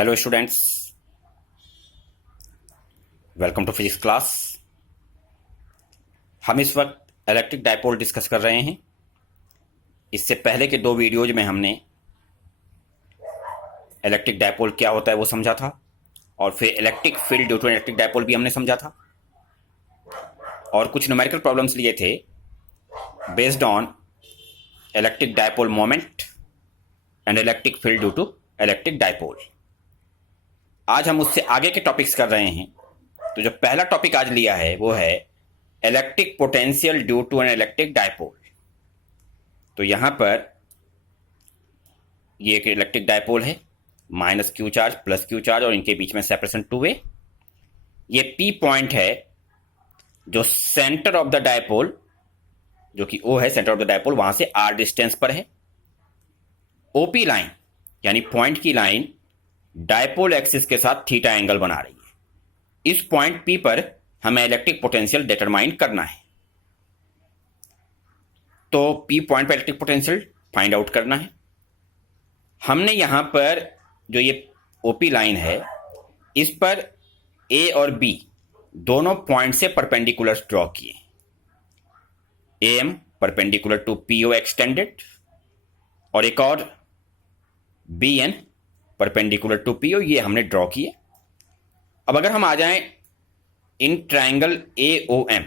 Hello students, welcome to physics class. हम इस वक्त इलेक्ट्रिक डायपोल डिस्कस कर रहे हैं। इससे पहले के दो वीडियोज में हमने इलेक्ट्रिक डायपोल क्या होता है वो समझा था, और फिर electric field due to electric dipole भी हमने समझा था, और कुछ न्यूमेरिकल प्रॉब्लम्स लिए थे based on electric dipole moment and electric field due to electric dipole. आज हम उससे आगे के टॉपिक्स कर रहे हैं। तो जो पहला टॉपिक आज लिया है वो है electric potential due to an electric dipole. तो यहां पर ये एक इलेक्ट्रिक डायपोल है, minus q charge plus q charge, और इनके बीच में सेपरेशन 2a। ये पी पॉइंट है जो सेंटर ऑफ द डायपोल, जो कि ओ है सेंटर ऑफ द डायपोल, वहां से आर डिस्टेंस पर है। ओपी लाइन यानी पॉइंट की लाइन डायपोल एक्सिस के साथ थीटा एंगल बना रही है। इस पॉइंट पी पर हमें इलेक्ट्रिक पोटेंशियल डिटरमाइन करना है। तो पी पॉइंट पर इलेक्ट्रिक पोटेंशियल फाइंड आउट करना है। हमने यहां पर जो ये ओपी लाइन है, इस पर ए और बी दोनों पॉइंट से परपेंडिकुलर ड्रॉ किए। A M perpendicular to PO extended, और एक और B N perpendicular to PO, ये हमने ड्रॉ किए। अब अगर हम आ जाएं in triangle A O M,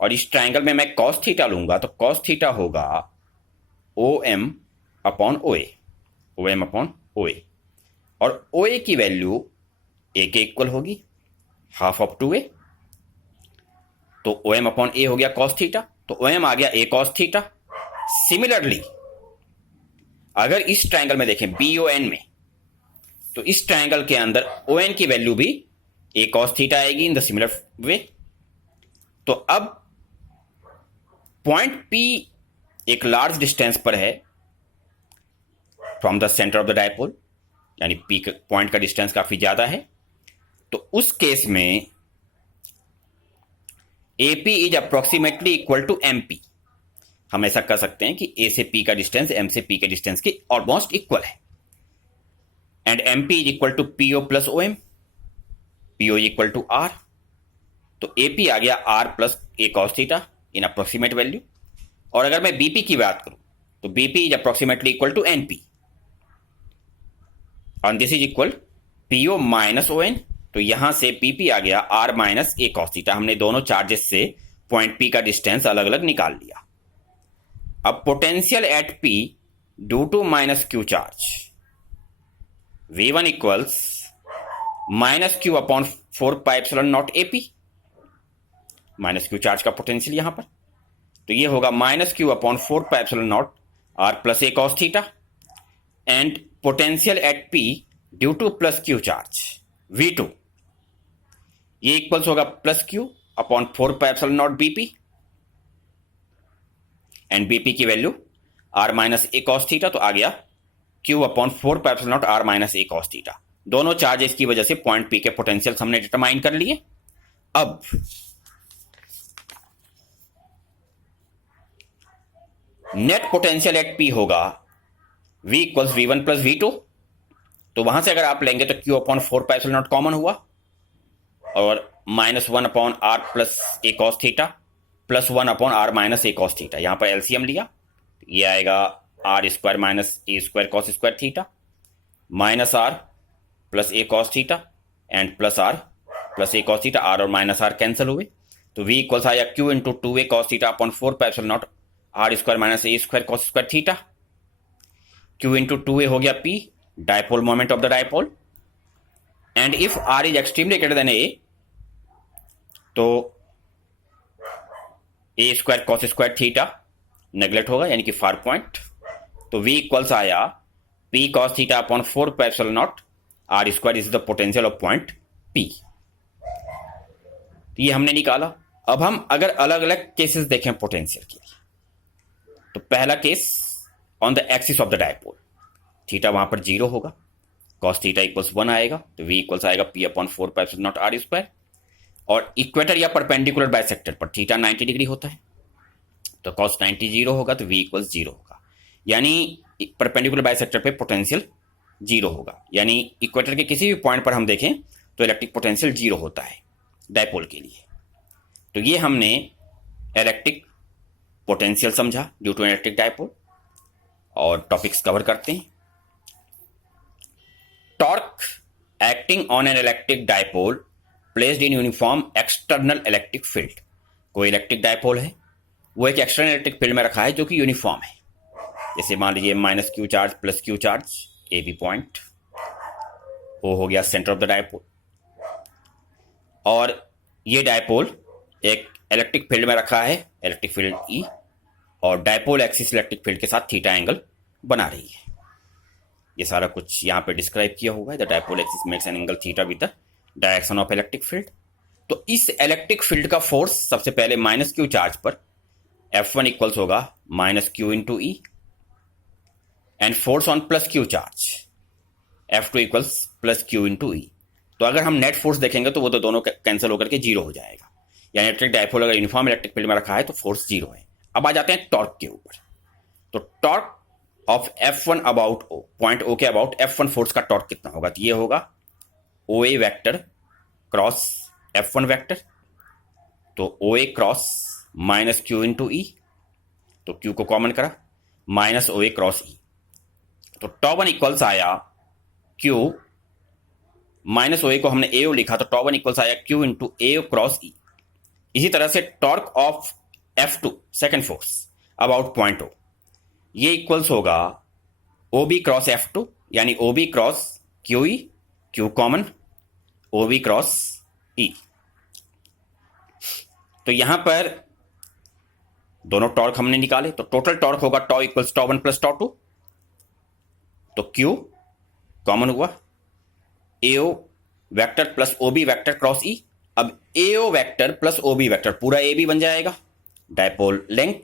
और इस ट्राइंगल में मैं कॉस थीटा लूंगा, तो कॉस थीटा होगा ओ एम अपॉन ओ ए, ओ एम अपॉन ओ ए, और ओ ए की वैल्यू ए के इक्वल होगी, हाफ ऑफ 2a। तो ओ एम अपॉन ए हो गया कॉस थीटा, तो ओ एम आ गया ए कॉस थीटा। सिमिलरली अगर इस ट्राइंगल में देखें बी ओ एन में, तो इस ट्राइंगल के अंदर ओ एन की वैल्यू भी ए कॉस थीटा आएगी इन द सिमिलर वे। तो अब पॉइंट पी एक लार्ज डिस्टेंस पर है from the centre of the dipole, यानी पी पॉइंट का डिस्टेंस काफी ज्यादा है। तो उस केस में AP is approximately equal to MP। हम ऐसा कर सकते हैं कि A से P का डिस्टेंस M से P के डिस्टेंस के ऑलमोस्ट इक्वल है, and MP is equal to PO plus OM, PO equal to R। तो AP आ गया R plus A cos theta in approximate value. और अगर मैं BP की बात करूं, तो BP is approximately equal to NP, और this is equal PO minus ON। तो यहां से PP आ गया R minus A cos theta. हमने दोनों चार्जेस से पॉइंट P का डिस्टेंस अलग अलग निकाल लिया। अब potential at P due to minus q charge, V1 equals minus q upon 4 pi epsilon naught AP, minus q charge का पोटेंशियल यहां पर। तो ये होगा minus q upon 4 pi epsilon naught R plus A cos theta, and potential at P due to plus q charge V2, ये equals होगा plus q upon 4 pi epsilon naught BP, and BP की value R minus A cos theta, तो आ गया Q upon 4 pi epsilon naught R minus A cos theta. दोनों charges की वजह से point P के पोटेंशियल हमने डिटरमाइन कर लिए। अब नेट पोटेंशियल एट P होगा V equals V1 plus V2। तो वहां से अगर आप लेंगे तो Q upon 4 pi epsilon not common हुआ, और minus 1 upon R plus A cos theta plus 1 upon R minus A cos theta. यहां पर एलसीएम लिया, ये आएगा R square minus A square cos square theta, minus R plus A cos theta, and plus R plus A cos theta. R और minus R cancel हुए, तो V equals आया Q into 2A cos theta upon 4 pi epsilon naught R square minus A square cos square theta. Q into 2A हो गया P, dipole moment of the dipole, and if R is extremely greater than A, तो A square cos square theta neglect होगा, यानी कि far point. तो V equals आया P cos theta upon 4 pi epsilon naught R square is the potential of point P। ये हमने निकाला। अब हम अगर अलग अलग केसेस देखें पोटेंशियल के लिए, तो पहला case on the axis of the dipole, theta वहां पर 0 होगा, cos थीटा इक्वल्स 1 आएगा, तो V इक्वल्स आएगा P upon 4 pi epsilon naught R square. और इक्वेटर या परपेंडिकुलर बाइसेक्टर पर थीटा 90 डिग्री होता है, तो cos 90 0 होगा, तो V इक्वल्स 0 होगा। यानी परपेंडिकुलर बाइसेक्टर पे पोटेंशियल जीरो होगा, यानी इक्वेटर के किसी भी पॉइंट पर हम देखें तो इलेक्ट्रिक पोटेंशियल जीरो होता है डायपोल के लिए। तो ये हमने इलेक्ट्रिक पोटेंशियल समझा ड्यू टू इलेक्ट्रिक डायपोल, और टॉपिक्स कवर करते हैं। Torque acting on an electric dipole placed in uniform external electric field. कोई इलेक्ट्रिक डायपोल है, वो एक एक्सटर्नल इलेक्ट्रिक फील्ड में रखा है जो कि यूनिफॉर्म है। जैसे मान लीजिए minus q charge plus q charge, A B point, वो हो गया सेंटर ऑफ द डायपोल। और ये डायपोल एक इलेक्ट्रिक फील्ड में रखा है, इलेक्ट्रिक फील्ड ई, और डायपोल एक्सिस इलेक्ट्रिक फील्ड के साथ थीटा एंगल बना रही है। ये सारा कुछ यहाँ पे डिस्क्राइब किया हुआ है। The dipole axis makes an angle theta with the direction of electric field. तो इस इलेक्ट्रिक फील्ड का फोर्स सबसे पहले माइनस क्यू चार्ज पर F1 इक्वल्स होगा minus q into e, and force on plus q charge F2 equals plus q into e. तो अगर हम नेट फोर्स देखेंगे तो वो तो दोनों कैंसिल होकर के जीरो हो जाएगा, यानी इलेक्ट्रिक डायपोल अगर यूनिफॉर्म इलेक्ट्रिक फील्ड में रखा है तो फोर्स जीरो है। अब आ जाते हैं टॉर्क के ऊपर। तो torque of F1 about O, point O के अबाउट F1 फोर्स का टॉर्क कितना होगा? तो ये होगा OA vector cross F1 vector, तो OA cross minus q into e, तो क्यू को कॉमन करा, माइनस OA क्रॉस ई। तो टॉ1 इक्वल्स आया क्यू, माइनस OA को हमने AO लिखा तो टॉ1 इक्वल्स आया क्यू इंटू AO क्रॉस ई। इसी तरह से torque of F2 second force about point O, ये इक्वल्स होगा OB क्रॉस F2, यानी OB cross QE, Q common, OB cross E। तो यहां पर दोनों टॉर्क हमने निकाले, तो टोटल टॉर्क होगा टॉ इक्वल्स टॉ1 प्लस टॉ2, तो Q कॉमन हुआ, AO vector plus OB vector cross E। अब AO vector plus OB vector पूरा AB बन जाएगा, डायपोल लेंथ,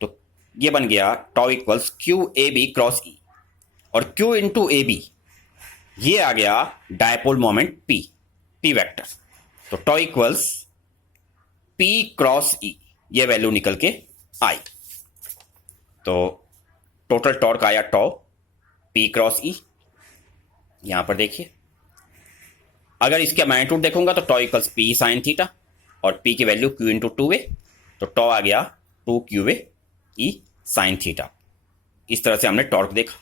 तो ये बन गया टॉ इक्वल्स QAB क्रॉस E, और Q इंटू AB ये आ गया डायपोल मोमेंट P वेक्टर, तो टॉ इक्वल्स P क्रॉस E, ये वैल्यू निकल के आई। तो टोटल टॉर्क आया टॉ P क्रॉस E। यहां पर देखिए, अगर इसका मैग्नीट्यूड देखूंगा तो टॉ इक्वल्स P साइन थीटा, और P की वैल्यू Q इंटू 2A, तो टॉ आ गया 2QA E साइन थीटा। इस तरह से हमने टॉर्क देखा।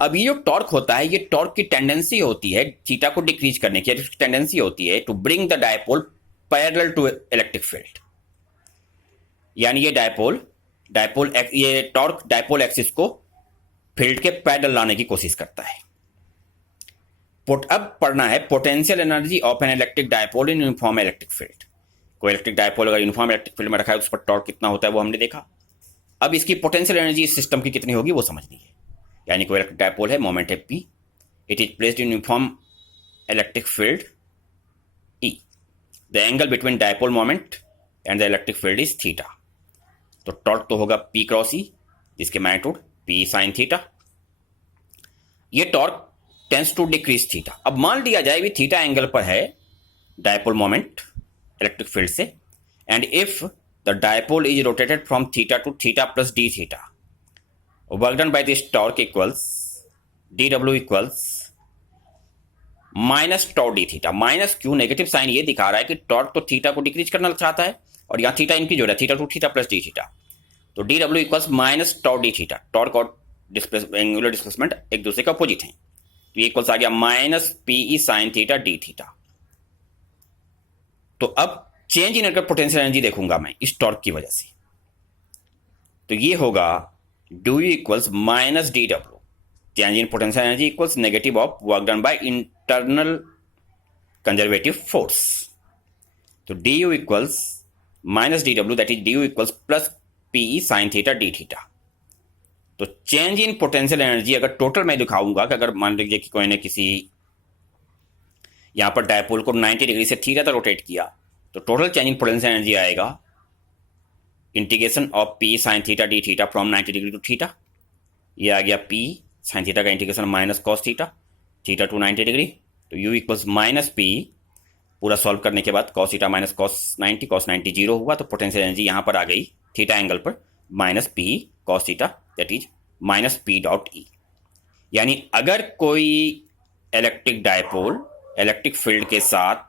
अब ये जो टॉर्क होता है, ये टॉर्क की टेंडेंसी होती है थीटा को डिक्रीज करने की, टेंडेंसी होती है to bring the dipole parallel to electric field, यानी ये ये टॉर्क डायपोल एक्सिस को फील्ड के पैरेलल लाने की कोशिश करता है। अब पढ़ना है potential energy of an electric dipole in uniform electric field. कोई इलेक्ट्रिक डायपोल अगर यूनिफॉर्म इलेक्ट्रिक फील्ड में रखा है उस पर टॉर्क कितना होता है वो हमने देखा। अब इसकी पोटेंशियल एनर्जी इस सिस्टम की कितनी होगी वो समझनी है। यानी कोई इलेक्ट्रिक डायपोल है, मोमेंट है P, it is placed in uniform electric field E, the angle between dipole moment and the electric field is theta. तो टॉर्क तो होगा P क्रॉस E, जिसके मैग्नीट्यूड P साइन थीटा। ये torque tends to decrease theta. अब मान लिया जाए भी थीटा एंगल पर है डायपोल मोमेंट इलेक्ट्रिक फील्ड से, and if the dipole is rotated from theta to theta plus d theta, work done by this torque equals dw equals minus tau d theta. Minus q negative sign ये दिखा रहा है कि torque तो theta को decrease करना चाहता है, और यहाँ थीटा इनकी जोड़ है, theta two theta plus d theta, तो dw equals minus tau d theta. Torque और एंगुलर डिस्प्लेसमेंट एक दूसरे के अपोजिट हैं, तो ये इक्वल्स आ गया minus PE sign theta d theta. तो अब change in electric potential energy देखूंगा मैं इस टॉर्क की वजह से, तो ये होगा do equals minus DW, change in potential energy equals negative of work done by internal conservative force. तो du equals minus DW, that is du equals plus PE sign theta d theta. तो change in potential energy अगर total मैं दिखाऊंगा कि अगर मान लीजिए कि कोई ने किसी यहां पर डायपोल को 90 डिग्री से थीटा तक रोटेट किया, तो total change in potential energy आएगा integration of P sine theta d theta from 90 degree to theta. ये आ गया P साइन थीटा का integration minus cos theta, theta to 90 degree, तो U इक्वल्स माइनस P, पूरा solve करने के बाद cos theta minus cos 90 zero हुआ, तो पोटेंशियल एनर्जी यहां पर आ गई थीटा एंगल पर minus P cos theta, that is minus P dot E। यानी अगर कोई इलेक्ट्रिक डायपोल इलेक्ट्रिक फील्ड के साथ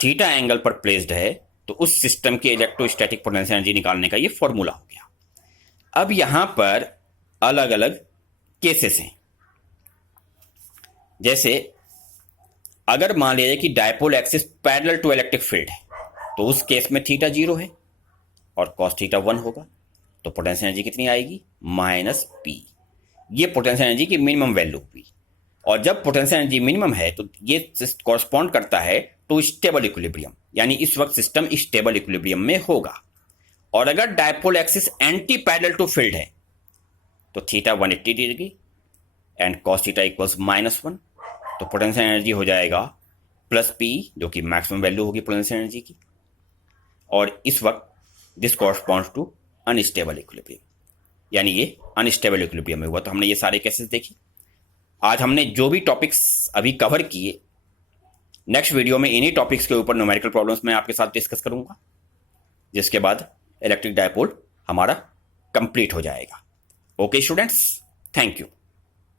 थीटा एंगल पर प्लेस्ड है तो उस सिस्टम की इलेक्ट्रोस्टैटिक पोटेंशियल एनर्जी निकालने का ये फॉर्मूला हो गया। अब यहां पर अलग अलग केसेस हैं। जैसे अगर मान लीजिए कि dipole axis parallel to electric field है तो उस केस में थीटा 0 है और कॉस थीटा 1 होगा, तो पोटेंशियल एनर्जी कितनी आएगी? Minus P. ये पोटेंशियल एनर्जी की मिनिमम वैल्यू हुई। और जब पोटेंशियल एनर्जी मिनिमम है तो ये कॉरस्पॉन्ड करता है टू स्टेबल इक्विलिब्रियम, यानी इस वक्त सिस्टम स्टेबल इक्विलिब्रियम में होगा। और अगर dipole axis anti parallel to field है तो theta 180 degree and cos theta equals -1, तो पोटेंशियल एनर्जी हो जाएगा प्लस पी, जो कि मैक्सिमम वैल्यू होगी पोटेंशियल एनर्जी की। और इस वक्त this corresponds to unstable equilibrium, यानी ये अनस्टेबल इक्विलिब्रियम में हुआ। तो हमने ये सारे केसेस देखे। आज हमने जो भी टॉपिक्स अभी कवर किए, नेक्स्ट वीडियो में इन्हीं टॉपिक्स के ऊपर न्यूमेरिकल प्रॉब्लम्स मैं आपके साथ डिस्कस करूंगा, जिसके बाद इलेक्ट्रिक डायपोल हमारा कंप्लीट हो जाएगा। Okay students, thank you.